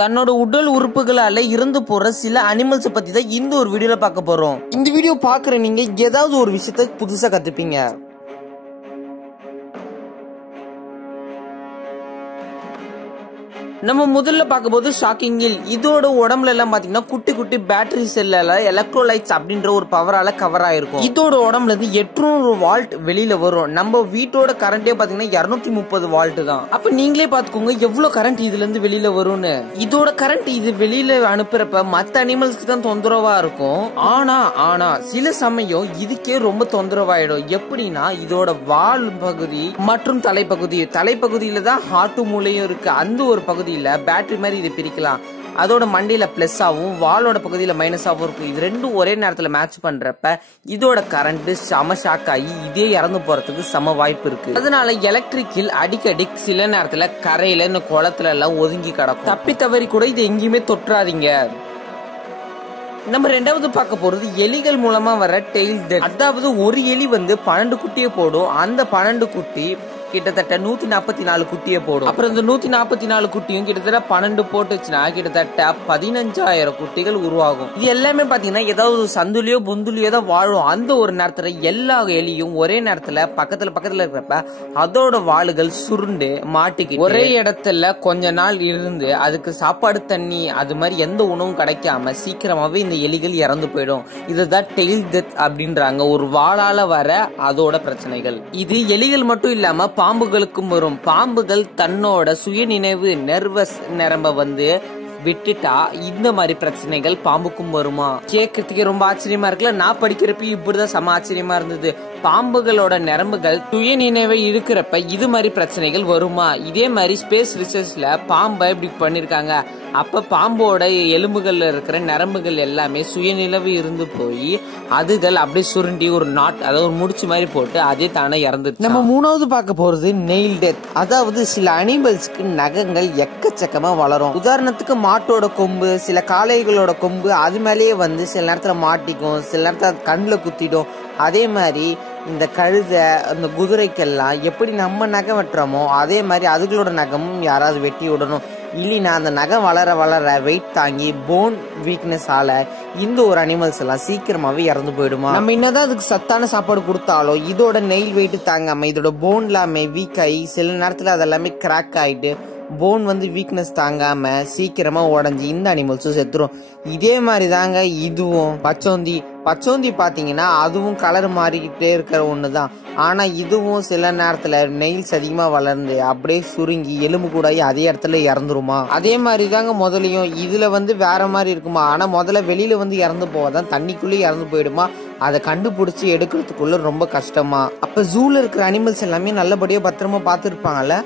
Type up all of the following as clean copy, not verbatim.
தன்னோட உடல் உறுப்புகளால இறந்து போற சில அனிமல்ஸ் பத்தி தான் இந்த ஒரு வீடியோல பார்க்க போறோம். இந்த வீடியோ பாக்குற நீங்க ஏதாவது ஒரு விஷயத்த புதுசா கத்துப்பீங்க. நம்ம முதல்ல பார்க்கும்போது ஷாக்கிங் ஹில். இதோட உடம்புல எல்லாம் பாத்தீங்கன்னா குட்டி குட்டி பேட்டரி செல்ல எலக்ட்ரோலைட்ஸ் அப்படின்ற ஒரு பவரால கவர் ஆயிருக்கும். இதோட உடம்புல இருந்து 800 வால்ட் வெளியில வரும். நம்ம வீட்டோட கரண்டே பாத்தீங்கன்னா 230 வால்ட் தான். அப்ப நீங்களே பாத்துக்கோங்க எவ்வளவு கரண்ட் இதுல இருந்து வெளியில வரும்னு. இதோட கரண்ட் இது வெளியில அனுப்புறப்ப மத்த அனிமல்ஸ்க்கு தான் தொந்தரவா இருக்கும். ஆனா சில சமயம் இதுக்கே ரொம்ப தொந்தரவாயிடும். எப்படின்னா இதோட வால் பகுதி மற்றும் தலைப்பகுதியில தான் ஹார்ட் மூளையும் இருக்கு. அந்த ஒரு பகுதி பேட்டரி மாதிரி இது பிரிக்கலாம். அதோட மண்டியில பிளஸ் ஆகும், வாலோட பகுதியில மைனஸ் ஆகும் இருக்கும். இது ரெண்டும் ஒரே நேரத்துல மேட்ச் பண்றப்ப இதோட கரண்ட் செம ஷாக் ஆகி இதே இறந்து போறதுக்கு சம வாய்ப்பு இருக்கு. அதனால எலக்ட்ரிக்கல் அடிக்கடி சில நேரத்துல கரையில இந்த குளத்துல எல்லாம் ஒதுங்கி கிடக்கும். தப்பி தவறி கூட இது எங்கேயுமே தொற்றாதீங்க. நம்ம ரெண்டாவது பார்க்க போறது எலிகள் மூலமா வர டெயில் டெத். அதாவது ஒரு எலி 12 குட்டியை போடும். அந்த 12 குட்டி கிட்டத்தட்ட 144 குட்டியை போடும். அப்புறம் இந்த 144 குட்டியும் கிட்டத்தட்ட 12 போட்டுச்சுன்னா கிட்டத்தட்ட 15,000 குட்டிகள் உருவாகும். இது எல்லாமே பாத்தீங்கன்னா ஏதாவது சந்துலியோ பொந்துலியோ தான் வாழும். அந்த ஒரு நேரத்துல எல்லா எலியும் ஒரே நேரத்துல பக்கத்துல இருக்கிறப்ப அதோட வாளுகள் சுருண்டு மாட்டிக்கிட்டு ஒரே இடத்துல கொஞ்ச நாள் இருந்து அதுக்கு சாப்பாடு தண்ணி அது மாதிரி எந்த உணவும் கிடைக்காம சீக்கிரமாவே இந்த எலிகள் இறந்து போயிடும். இதுதான் டெயில் டெத் அப்படின்றாங்க. ஒரு வாளால வர அதோட பிரச்சனைகள். இது எலிகள் மட்டும் இல்லாம பாம்புகளுக்கும் வரும். பாம்புகள் தன்னோட சுயநினைவு நர்வஸ் நரம்ப விட்டுட்டா இந்த மாதிரி பிரச்சனைகள் பாம்புக்கும் வருமா? கேட்கறதுக்கு ரொம்ப ஆச்சரியமா இருக்குல்ல. நான் படிக்கிறப்ப இப்படிதான் சம ஆச்சரியமா இருந்தது. பாம்புகளோட நரம்புகள் சுய நினைவை இருக்கிறப்ப இது மாதிரி பிரச்சனைகள் வருமா? இதே மாதிரி ஸ்பேஸ் ரிசர்ச்ல பாம்பை இப்படி பண்ணிருக்காங்க. அப்ப பாம்போட எலும்புகள்ல இருக்கிற நரம்புகள் எல்லாமே சுயநிலவு இருந்து போய் அதுகள் அப்படியே சுருண்டி ஒரு நாட் அதாவது ஒரு முடிச்சு மாதிரி போட்டு அதே தானே இறந்துச்சு. நம்ம மூணாவது பார்க்க போறது நெயில் டெத். அதாவது சில அனிமல்ஸ்க்கு நகங்கள் எக்கச்சக்கமா வளரும். உதாரணத்துக்கு மாட்டோட கொம்பு, சில காளைகளோட கொம்பு அது மேலேயே சில நேரத்துல மாட்டிக்கும், சில நேரத்துல கண்ணுல குத்திடும். அதே மாதிரி இந்த கழுதை அந்த குதிரைக்கெல்லாம் எப்படி நம்ம நகம் வெட்டுறோமோ அதே மாதிரி அதுகளோட நகமும் யாராவது வெட்டி விடணும். இல்லைன்னா அந்த நகம் வளர வெயிட் தாங்கி போன் வீக்னஸ் ஆல இந்த ஒரு அனிமல்ஸ் எல்லாம் சீக்கிரமாவே இறந்து போயிடுமா. நம்ம என்னதான் அதுக்கு சத்தான சாப்பாடு கொடுத்தாலும் இதோட நெயில் வெயிட் தாங்காம இதோட போன் எல்லாமே வீக் ஆகி சில நேரத்துல அதெல்லாமே கிராக் ஆயிட்டு போன் வீக்னஸ் தாங்காம சீக்கிரமா உடஞ்சி இந்த அனிமல்ஸும் செத்துரும். இதே மாதிரி தாங்க இதுவும் பச்சோந்தி பாத்தீங்கன்னா அதுவும் கலர் மாறிக்கிட்டே இருக்கிற ஒண்ணுதான். ஆனா இதுவும் சில நேரத்துல நெயில்ஸ் அதிகமா வளர்ந்து அப்படியே சுருங்கி எலும்பு கூடாயி அதே இடத்துல இறந்துருமா. அதே மாதிரி தாங்க முதலையும். இதுல வேற மாதிரி இருக்குமா. ஆனா முதல்ல வெளியில இறந்து போவாதான், தண்ணிக்குள்ளே இறந்து போயிடுமா. அதை கண்டுபிடிச்சு எடுக்கிறதுக்குள்ள ரொம்ப கஷ்டமா. அப்ப ஜூல இருக்கிற அனிமல்ஸ் எல்லாமே நல்லபடியா பத்திரமா பார்த்துருப்பாங்கல்ல.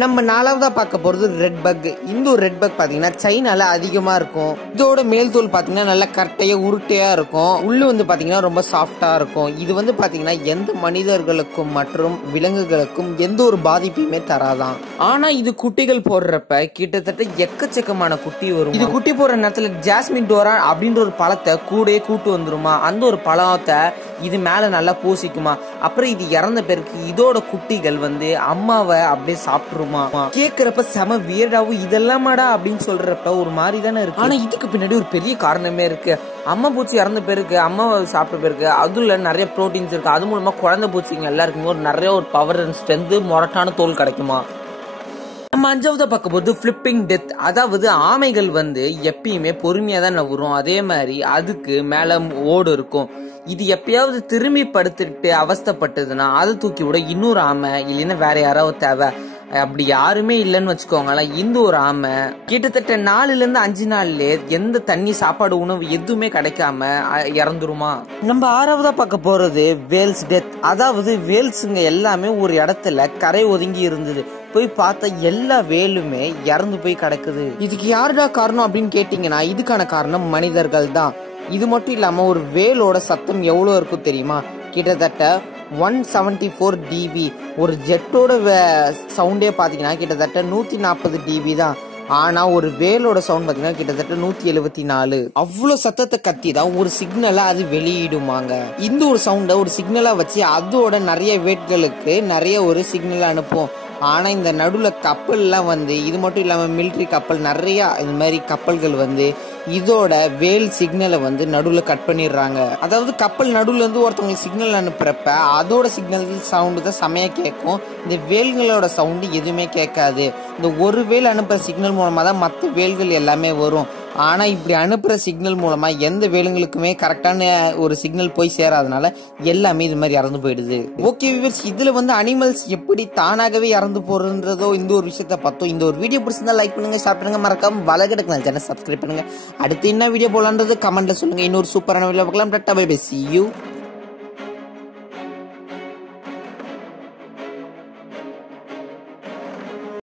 நம்ம நாலாவதா பார்க்க போறது ரெட் பக். இந்த ஒரு ரெட் பக் பாத்தீங்கன்னா சைனால அதிகமா இருக்கும். இதோட மேல் தோல் பாத்தீங்கன்னா நல்லா கரெக்டையா உருட்டையா இருக்கும். உள்ளு பாத்தீங்கன்னா ரொம்ப சாஃப்டா இருக்கும். இது பாத்தீங்கன்னா எந்த மனிதர்களுக்கும் மற்றும் விலங்குகளுக்கும் எந்த ஒரு பாதிப்பையுமே தராதான். ஆனா இது குட்டிகள் போடுறப்ப கிட்டத்தட்ட எக்கச்சக்கமான குட்டி வரும். இது குட்டி போடுற நேரத்துல ஜாஸ்மின் டோரா அப்படின்ற ஒரு பழத்தை கூட்டு வந்துருமா. அந்த ஒரு பழத்தை இது மேல நல்லா பூசிக்குமா. அப்புறம் இது இறந்த பிறகு இதோட குட்டிகள் அம்மாவை அப்படியே சாப்பிட்டுருமா. கேக்குறப்ப செம வியர்டாவும் இதெல்லாமாடா அப்படின்னு சொல்றப்ப ஒரு மாதிரி தானே இருக்கு. ஆனா இதுக்கு பின்னாடி ஒரு பெரிய காரணமே இருக்கு. அம்மா பூச்சி இறந்த பிறகு அம்மாவை சாப்பிட்ட பிறகு அதுல நிறைய புரோட்டீன்ஸ் இருக்கு. அது மூலமா குழந்தை பூச்சிங்க எல்லாருக்குமே நிறைய ஒரு பவர் அண்ட் ஸ்ட்ரென்த் மொரட்டான தோல் கிடைக்குமா. நம்ம அஞ்சாவது பார்க்க போது பிளிப்பிங் டெத். அதாவது ஆமைகள் எப்பயுமே பொறுமையா தான் நகரும். அதே மாதிரி அதுக்கு மேல ஓடு இருக்கும். இது எப்பயாவது திரும்பி படுத்துட்டு அவஸ்தப்பட்டதுன்னா அதை தூக்கி விட இன்னொரு ஆமை இல்லைன்னா வேற யாராவது தேவை. அப்படி யாருமே இல்லைன்னு வச்சுக்கோங்களேன். இந்த ஒரு ஆமை கிட்டத்தட்ட 4ல இருந்து 5 நாள்ல எந்த தண்ணி சாப்பாடு உணவு எதுவுமே கிடைக்காம இறந்துருமா. நம்ம ஆறாவதா பார்க்க போறது வேல்ஸ் டெத். அதாவது வேல்ஸுங்க எல்லாமே ஒரு இடத்துல கரை ஒதுங்கி இருந்தது. போய் பார்த்தா எல்லா வேலுமே இறந்து போய் கிடக்குது. இதுக்கு யாருடா காரணம் அப்படின்னு கேட்டீங்கன்னா இதுக்கான காரணம் மனிதர்கள் தான். இது மட்டும் இல்லாம ஒரு வேலோட சத்தம் எவ்வளவு இருக்கும் தெரியுமா? கிட்டத்தட்ட 174 dB. ஒரு ஜெட்டோட சவுண்டே பாத்தீங்கன்னா கிட்டத்தட்ட 140 dB தான். ஆனா ஒரு வேலோட சவுண்ட் பாத்தீங்கன்னா கிட்டத்தட்ட 174. அவ்வளவு சத்தத்தை கத்தி தான் ஒரு சிக்னலா அது வெளியிடுமாங்க. இந்த ஒரு சவுண்ட ஒரு சிக்னலா வச்சு அதோட நிறைய வேட்களுக்கு நிறைய ஒரு சிக்னல் அனுப்பும். ஆனால் இந்த நடுவில் கப்பல்லாம் வந்து இது மட்டும் இல்லாமல் மிலிட்ரி கப்பல் நிறையா இது மாதிரி கப்பல்கள் வந்து இதோட வேல் சிக்னலை வந்து நடுவில் கட் பண்ணிடுறாங்க. அதாவது கப்பல் நடுவில் இருந்து ஒருத்தவங்களுக்கு சிக்னல் அனுப்புறப்ப அதோட சிக்னல் சவுண்டு தான் செமையாக கேட்கும். இந்த வேல்களோட சவுண்டு எதுவுமே கேட்காது. இந்த ஒரு வேல் அனுப்புகிற சிக்னல் மூலமாக தான் மற்ற வேல்கள் எல்லாமே வரும். ஆனால் இப்படி அனுப்புகிற சிக்னல் மூலமாக எந்த வேலுங்களுக்குமே கரெக்டான ஒரு சிக்னல் போய் சேராதனால எல்லாமே இது மாதிரி இறந்து போயிடுது. ஓகே வியூவர்ஸ், இதில் வந்து அனிமல்ஸ் எப்படி தானாகவே இறந்து போகிறன்றதோ இந்த ஒரு விஷயத்த பார்த்தோம். இந்த ஒரு வீடியோ பிடிச்சிருந்தா லைக் பண்ணுங்க, ஷேர் பண்ணுங்க, மறக்காம வலகெடுக்கலாம் சேனல் சப்ஸ்கிரைப் பண்ணுங்க. அடுத்து என்ன வீடியோ போலான்றது கமெண்ட்ல சொல்லுங்க. இன்னொரு சூப்பரான வீடியோ பார்க்கலாம். Tata bye bye, see you.